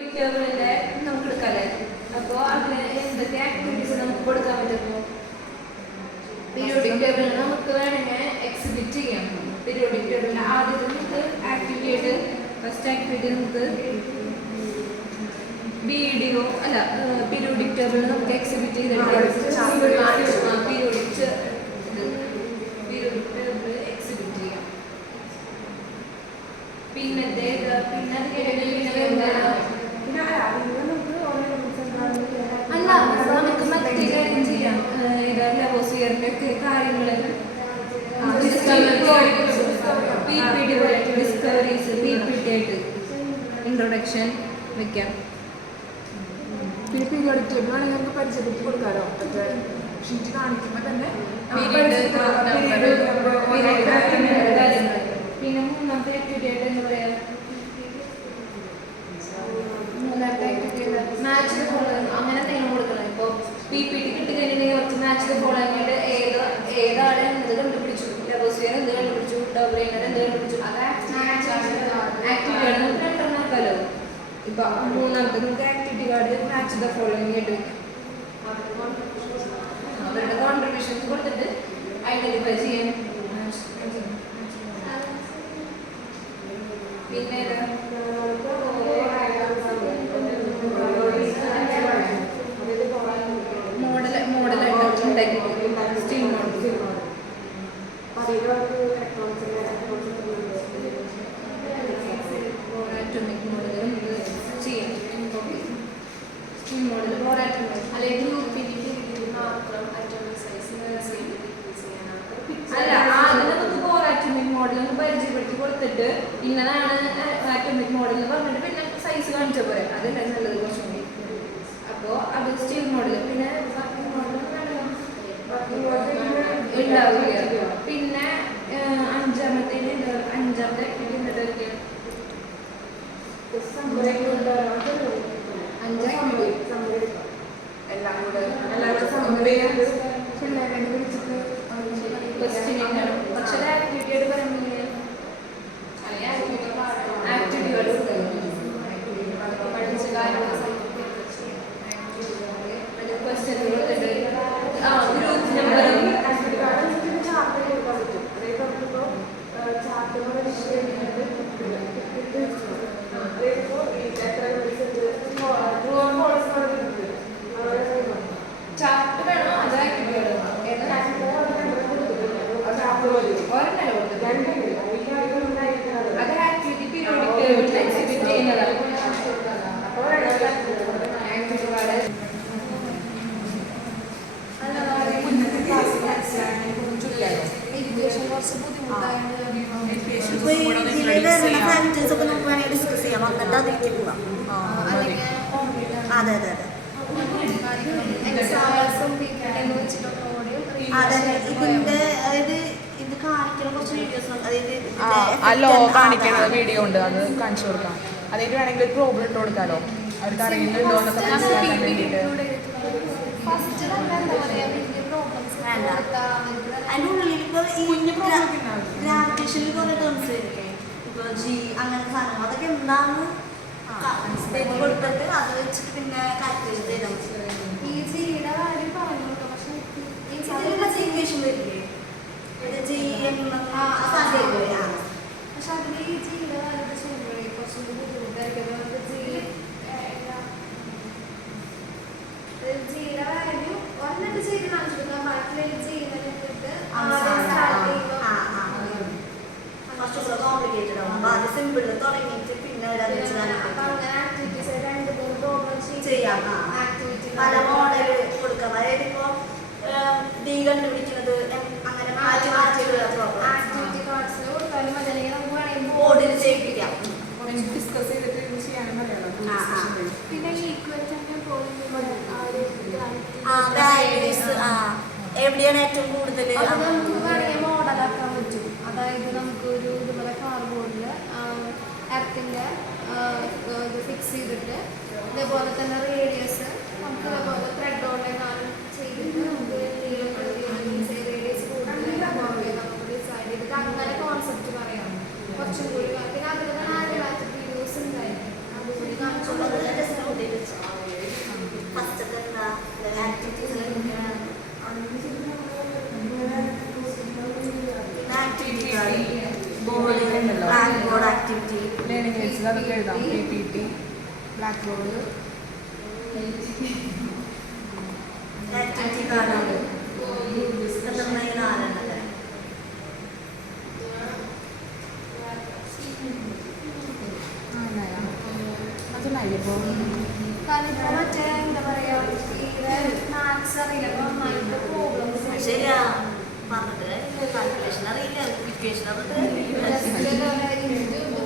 ടേബിളിന്റെ നമുക്ക് എടുക്കാല്ലേ. അപ്പോൾ അതിന് എന്തൊക്കെ ആക്ടിവിറ്റീസ് നമുക്ക് കൊടുക്കാൻ പറ്റുന്നു? പീരിയോഡിക് ടേബിളിൽ നമുക്ക് വേണമെങ്കിൽ എക്സിബിറ്റ് ചെയ്യാം. പീരിയോഡിക് ടേബിളിൽ ആദ്യം നമുക്ക് ആക്ടിവിറ്റി ആയിട്ട് ഫസ്റ്റ് ആക്ടിവിറ്റി നമുക്ക് വീഡിയോ അല്ല പീരിയോഡിക് ടേബിളിൽ നമുക്ക് എക്സിബിറ്റ് ചെയ്തിട്ട് പീരിയോഡിക് ടേബിൾ എക്സിബിറ്റ് ചെയ്യാം. പിന്നത്തെ അല്ല നമുക്ക് മറ്റേ കാര്യം ചെയ്യാം. ലെവോസിയറിന്റെ ഒക്കെ കാര്യങ്ങൾ ഡിസ്കവറീസ് PPT ആയിട്ട് ഇൻട്രൊഡക്ഷൻ വെക്കാം. പിന്നെ പീരിയോഡിക് ടേബിൾ ആണെങ്കിൽ നമുക്ക് പരിചയപ്പെടുത്തി കൊടുക്കാമല്ലോ. മറ്റേ ഷീറ്റ് കാണിക്കുമ്പോൾ തന്നെ പിന്നെ മൂന്നാമത്തെ ആക്ടിവിറ്റി ആയിട്ട് എന്താ പറയാ, മൂന്നാമത്തെ ആക്ടിവിറ്റി മാച്ച് ദ ഫോളോയിങ് അങ്ങനെ എന്തെങ്കിലും കൊടുക്കണം. ഇപ്പോൾ PPT കിട്ടിക്കഴിഞ്ഞിട്ടുണ്ടെങ്കിൽ കുറച്ച് മാച്ച് ദ ഫോളോയിങ് ആയിട്ട് ഏതാണ് എന്ത് കണ്ടുപിടിച്ചു, ലെവോസിയർ എന്ത് കണ്ടുപിടിച്ചു, ഡബ്ലൈനർ എന്ത് കണ്ടുപിടിച്ചു, അത് ആക്ടിവിറ്റിയാണ് നമുക്ക് രണ്ടെണ്ണം ആക്കാമല്ലോ. ഇപ്പൊ മൂന്നാമത്തെ നമുക്ക് activity card match the following ആയിട്ട് വെക്കാം. അവരുടെ കോൺട്രിബ്യൂഷൻസ് കൊടുത്തിട്ട് ഐഡന്റിഫൈ ചെയ്യാം. പിന്നെ മോഡലായിട്ട് ഉണ്ടാക്കി സ്റ്റിൽ മോഡൽ ആറ്റോമിക് മോഡൽ നമുക്ക് ചെയ്യാം. സ്റ്റിൽ മോഡൽ അല്ലെങ്കിൽ അല്ല ആദ്യം നമുക്ക് ആറ്റോമിക് മോഡൽ ഒന്ന് പരിചയപ്പെടുത്തി കൊടുത്തിട്ട് ഇങ്ങനെയാണ് ആറ്റോമിക് മോഡൽ എന്ന് പറഞ്ഞിട്ട് പിന്നെ സൈസ് കാണിച്ച പോലെ അതല്ലേ നല്ലത് കുറച്ചും കൂടി. അപ്പോൾ അത് സ്റ്റീൽ മോഡൽ. പിന്നെ ഉണ്ടാവുക. പിന്നെ അഞ്ചാമത്തെ എല്ലാം കൂടെ പക്ഷേ ആക്ടിവിറ്റി ആയിട്ട് പറയുമ്പോൾ ആക്ടിവിറ്റികൾ പഠിച്ച കാര്യങ്ങൾ ക്വസ്റ്റ്യൻ കൊടുത്തിട്ട് ഗ്രൂപ്പ് നമ്പറും ചാർട്ട് വേണോ അത് ആക്ടിവിറ്റി വേണോ? അത് ആക്ടിവിറ്റി പീരിയോഡിക് ടേബിളിൽ എക്സിബിറ്റ് ചെയ്യുന്നതാണ്. അതെ അതെ അതെ ഇതിന്റെ അതായത് ഇത് കാണിക്കുന്ന കുറച്ച് വീഡിയോസ് ആ ലോ കാണിക്കുന്ന വീഡിയോ ഉണ്ട്, അത് കാണിച്ചു കൊടുക്കാം. അതായത് വേണമെങ്കിൽ ഒരു പ്രോബ്ലം ഇട്ട് കൊടുക്കാമല്ലോ, അവർക്ക് അറിയുന്നുണ്ടോ എന്നൊക്കെ മനസ്സിലാക്കാൻ വേണ്ടിയിട്ട്. അതിൻ്റെ ഉള്ളിൽ ഇപ്പോൾ ഈ ഗ്രാവിറ്റേഷനിൽ കുറേ ടേംസ് വരില്ലേ, ഇപ്പോൾ G അങ്ങനത്തെ സാധനങ്ങൾ, അതൊക്കെ എന്താണെന്ന് കൊടുത്തിട്ട് അത് വെച്ചിട്ട് പിന്നെ കാൽക്കുലേറ്റ് ചെയ്താൽ ഈ ജിയുടെ കാര്യം പറഞ്ഞു. പക്ഷെ ഇക്വേഷൻ വരില്ലേ GM പക്ഷെ അതിൽ ഈ ജിയുടെ കാര്യം ചെയ്യുമ്പോഴേ കുറച്ചുകൂടി ബുദ്ധിമുട്ടായിരിക്കും. ജിയുടെ കാര്യം ഒന്നിട്ട് ചെയ്ത് കാണിച്ചു കൊടുക്കാം. ബാക്കി ചെയ്യുന്നതിട്ട് കുറച്ചുകൂടെ കോംപ്ലിക്കേറ്റഡ് ആവും. ആദ്യം സിമ്പിൾ തുടങ്ങിയിട്ട് പിന്നെ ആക്ടിവിറ്റീസ് 2-3 പ്രോബ്ലംസ് ചെയ്യാം. പല മോഡൽ കൊടുക്കാം. അതായത് ഇപ്പോൾ ഡി കണ്ടുപിടിക്കുന്നത് അങ്ങനെ മാറ്റി ആക്ടിവിറ്റി കാർഡ്സിൽ കൊടുത്താലും അതല്ലെങ്കിൽ നമുക്ക് വേണമെങ്കിൽ ബോർഡിൽ ചെയ്യിപ്പിക്കാം. ഡിസ്കസ് ചെയ്തിട്ട് ചെയ്യാനും പറയാമല്ലോ. പിന്നെ ഈക്വറ്റ് എവിടെയാണ് ഏറ്റവും കൂടുതൽ അത് നമുക്ക് വേണമെങ്കിൽ മോഡലാക്കാൻ പറ്റും. അതായത് നമുക്കൊരു ഇതുപോലെ കാർബോർഡിൽ എർത്തിൻ്റെ ഇത് ഫിക്സ് ചെയ്തിട്ട് ഇതേപോലെ തന്നെ റേഡിയസ് നമുക്ക് അതേപോലെ ത്രെഡ് കൊണ്ടെങ്ങാനും ചെയ്തിട്ട് നമുക്ക് റേഡിയസ് കൂടുതൽ നമുക്ക് ഡിസൈഡ് ചെയ്തിട്ട് അങ്ങനെ കോൺസെപ്റ്റ് പറയാം. കുറച്ചും കൂടി പിന്നെ അതിൽ തന്നെ വീഡിയോസ് ഉണ്ടായിരിക്കും. അതുകൂടി കാണിച്ചുള്ളത് ബേസിൽ അതൊക്കെ എഴുതാം. PPT, ബ്ലാക്ക് ബോർഡ്, ആക്ടിവിറ്റി കാണാറ് നാലെണ്ണല്ലേ. അതൊന്നായില്ലേ ഇപ്പോൾ കാരണം ഇപ്പോൾ മറ്റേ എന്താ പറയുക മാത്സ് അറിയില്ല നന്നായിട്ട് പ്രോബ്ലംസ് ശരിയാ പറഞ്ഞിട്ട് കാൽക്കുലേഷൻ അറിയില്ല, ഇക്വേഷൻ അറിയില്ല. ജസ്റ്റ്